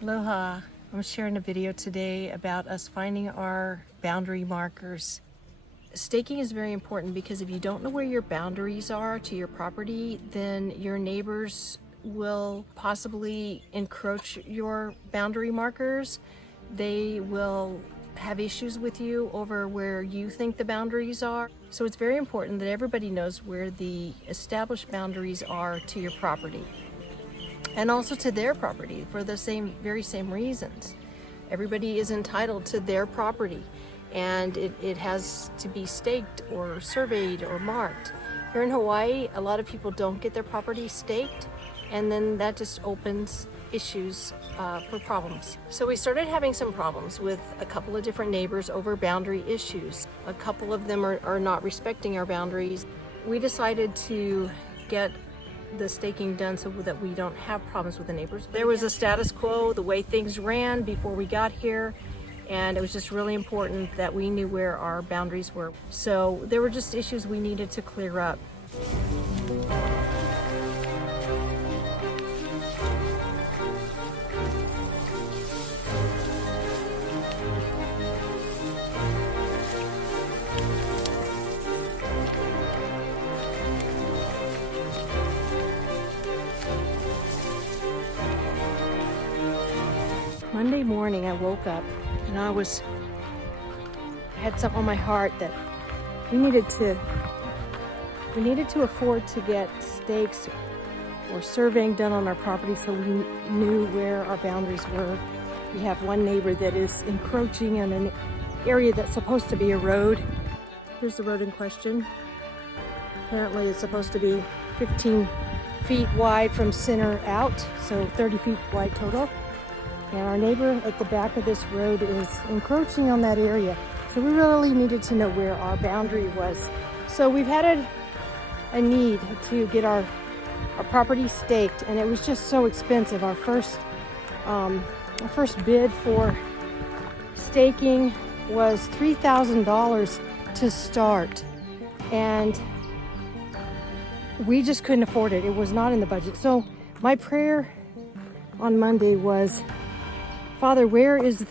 Aloha. I'm sharing a video today about us finding our boundary markers. Staking is very important because if you don't know where your boundaries are to your property, then your neighbors will possibly encroach your boundary markers. They will have issues with you over where you think the boundaries are. So it's very important that everybody knows where the established boundaries are to your property. And also to their property for the very same reasons. Everybody is entitled to their property, and it has to be staked or surveyed or marked. Here in Hawaii, a lot of people don't get their property staked, and then that just opens issues for problems. So we started having some problems with a couple of different neighbors over boundary issues. A couple of them are not respecting our boundaries. We decided to get the staking done so that we don't have problems with the neighbors. There was a status quo, the way things ran before we got here, and it was just really important that we knew where our boundaries were. So there were just issues we needed to clear up. Monday morning I woke up and I had something on my heart that we needed to afford to get stakes or surveying done on our property so we knew where our boundaries were. We have one neighbor that is encroaching in an area that's supposed to be a road. Here's the road in question. Apparently it's supposed to be 15 feet wide from center out, so 30 feet wide total. And our neighbor at the back of this road is encroaching on that area. So we really needed to know where our boundary was. So we've had a need to get our property staked, and it was just so expensive. Our first bid for staking was $3,000 to start. And we just couldn't afford it. It was not in the budget. So my prayer on Monday was, Father, where's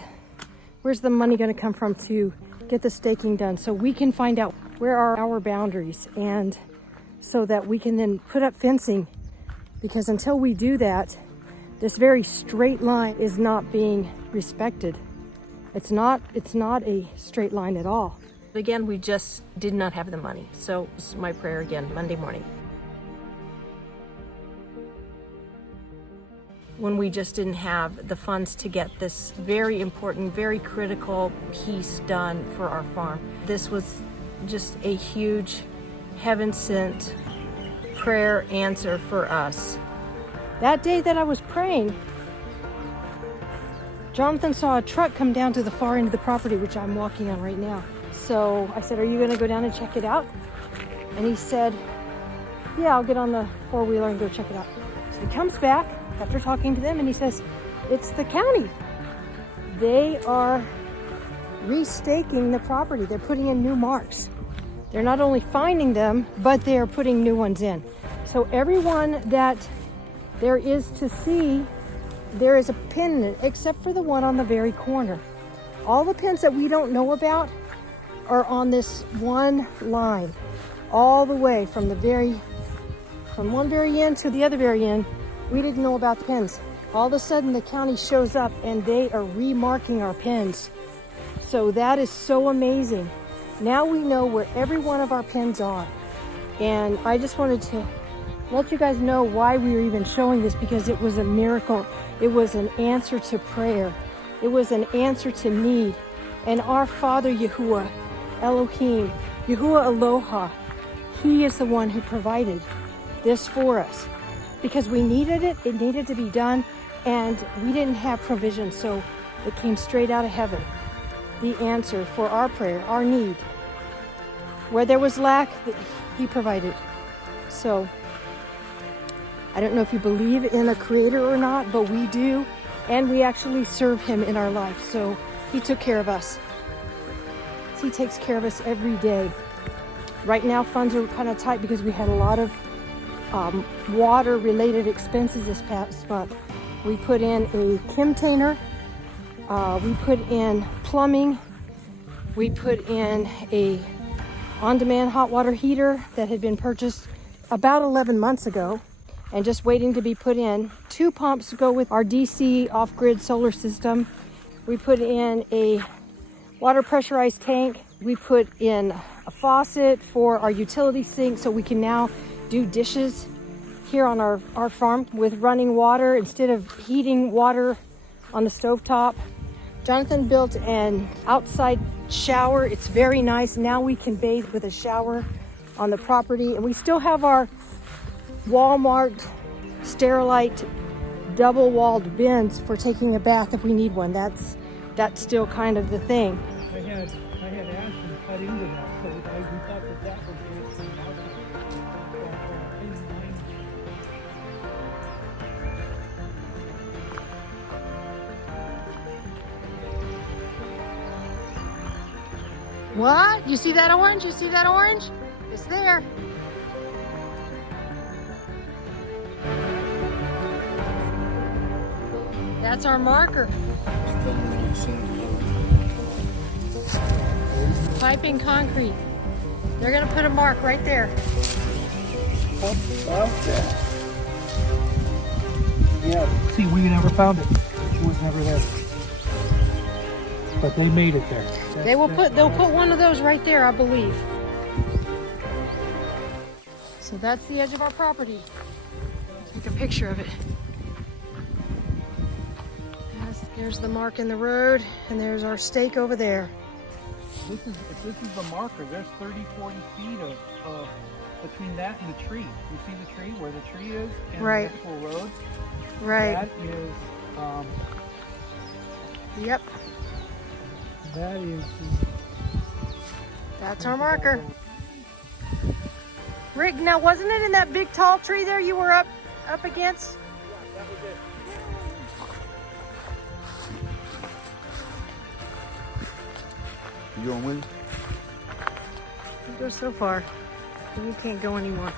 the money going to come from to get the staking done so we can find out where are our boundaries, and so that we can then put up fencing, because until we do that, this very straight line is not being respected. It's not a straight line at all. Again, we just did not have the money. So it's my prayer again, Monday morning. When we just didn't have the funds to get this very important, very critical piece done for our farm. This was just a huge heaven-sent prayer answer for us. That day that I was praying, Jonathan saw a truck come down to the far end of the property, which I'm walking on right now. So I said, are you gonna go down and check it out? And he said, yeah, I'll get on the four-wheeler and go check it out. So he comes back after talking to them, and he says, it's the county. They are restaking the property. They're putting in new marks. They're not only finding them, but they are putting new ones in. So everyone that there is to see, there is a pin, except for the one on the very corner. All the pins that we don't know about are on this one line, all the way from one very end to the other very end. We didn't know about the pins. All of a sudden the county shows up and they are remarking our pins. So that is so amazing. Now we know where every one of our pins are. And I just wanted to let you guys know why we were even showing this, because it was a miracle. It was an answer to prayer. It was an answer to need. And our Father YaHuWaH Elohim, YaHuWaH ALoHA, He is the one who provided this for us. Because we needed it, it needed to be done, and we didn't have provision, so it came straight out of heaven. The answer for our prayer, our need. Where there was lack, He provided. So, I don't know if you believe in a creator or not, but we do, and we actually serve Him in our life. So, He took care of us. He takes care of us every day. Right now, funds are kind of tight because we had a lot of water-related expenses this past month. We put in a chemtainer. We put in plumbing. We put in a on-demand hot water heater that had been purchased about 11 months ago and just waiting to be put in. 2 pumps to go with our DC off-grid solar system. We put in a water pressurized tank. We put in a faucet for our utility sink so we can now do dishes here on our farm with running water instead of heating water on the stovetop. Jonathan built an outside shower. It's very nice. Now we can bathe with a shower on the property, and we still have our Walmart Sterilite double-walled bins for taking a bath if we need one. That's still kind of the thing. I had Ashton cut into that, so we thought that would be some What? You see that orange? You see that orange? It's there. That's our marker. Piping concrete. They're gonna put a mark right there. Yeah. See, we never found it. She was never there. But they made it there. They'll put one of those right there, I believe. So that's the edge of our property. Take a picture of it. There's the mark in the road, and there's our stake over there. This is the marker. There's 30, 40 feet of between that and the tree. You see the tree, where the tree is, and right. The actual road? Right. That is, yep. That's our marker. Rick, now wasn't it in that big tall tree there you were up against? Yeah, that was it. You going with? You go so far, and you can't go anymore.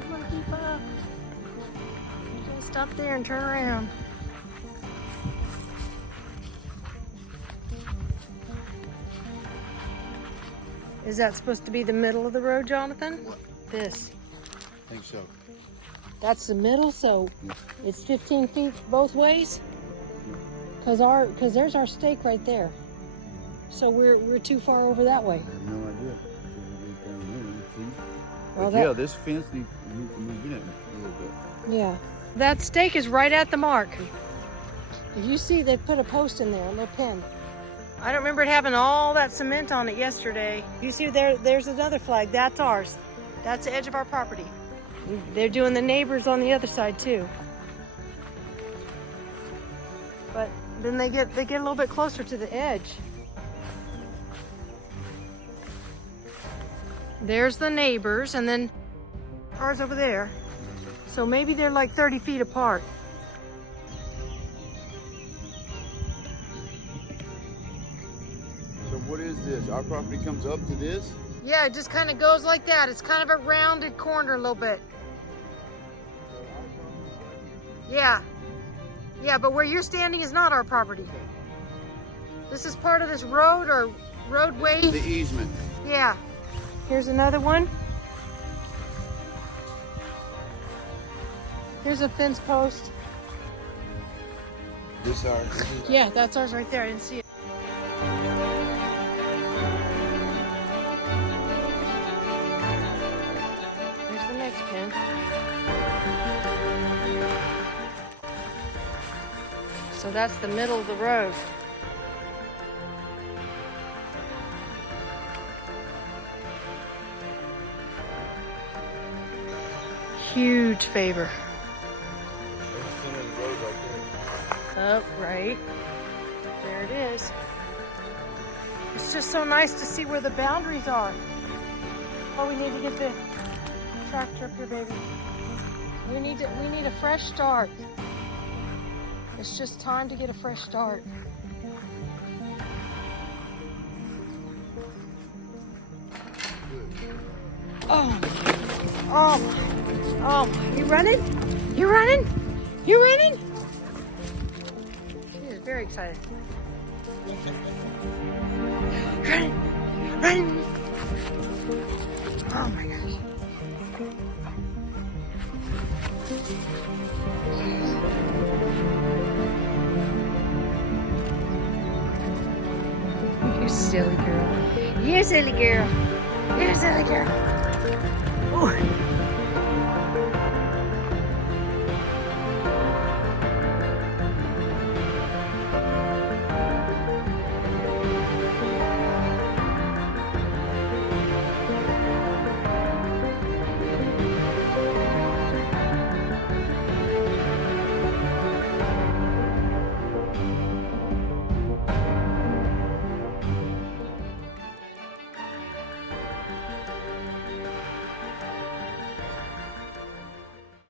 I'm gonna keep up. Just stop there and turn around. Is that supposed to be the middle of the road, Jonathan? What? This. I think so. That's the middle, so it's 15 feet both ways? Because there's our stake right there. So we're too far over that way. I have no idea. Well, But yeah, this fence needs to move in a little bit. Yeah. That stake is right at the mark. If you see, they put a post in there, a little pin. I don't remember it having all that cement on it yesterday. You see there's another flag. That's ours. That's the edge of our property. They're doing the neighbors on the other side too. But then they get a little bit closer to the edge. There's the neighbors, and then ours over there. So maybe they're like 30 feet apart. So what is this? Our property comes up to this? Yeah, it just kind of goes like that. It's kind of a rounded corner a little bit. Yeah. Yeah, but where you're standing is not our property. This is part of this road or roadway. The easement. Yeah. Here's another one. Here's a fence post. This ours? Yeah, that's ours right there. I didn't see it. Here's the next pin. So that's the middle of the road. Huge favor. Oh, right. There it is. It's just so nice to see where the boundaries are. Oh, we need to get the tractor up here, baby. We need a fresh start. It's just time to get a fresh start. Oh, oh, oh, you running? You running? You running? She is very excited. Run, run. Oh my gosh. You silly girl. You silly girl. You silly girl. Ooh.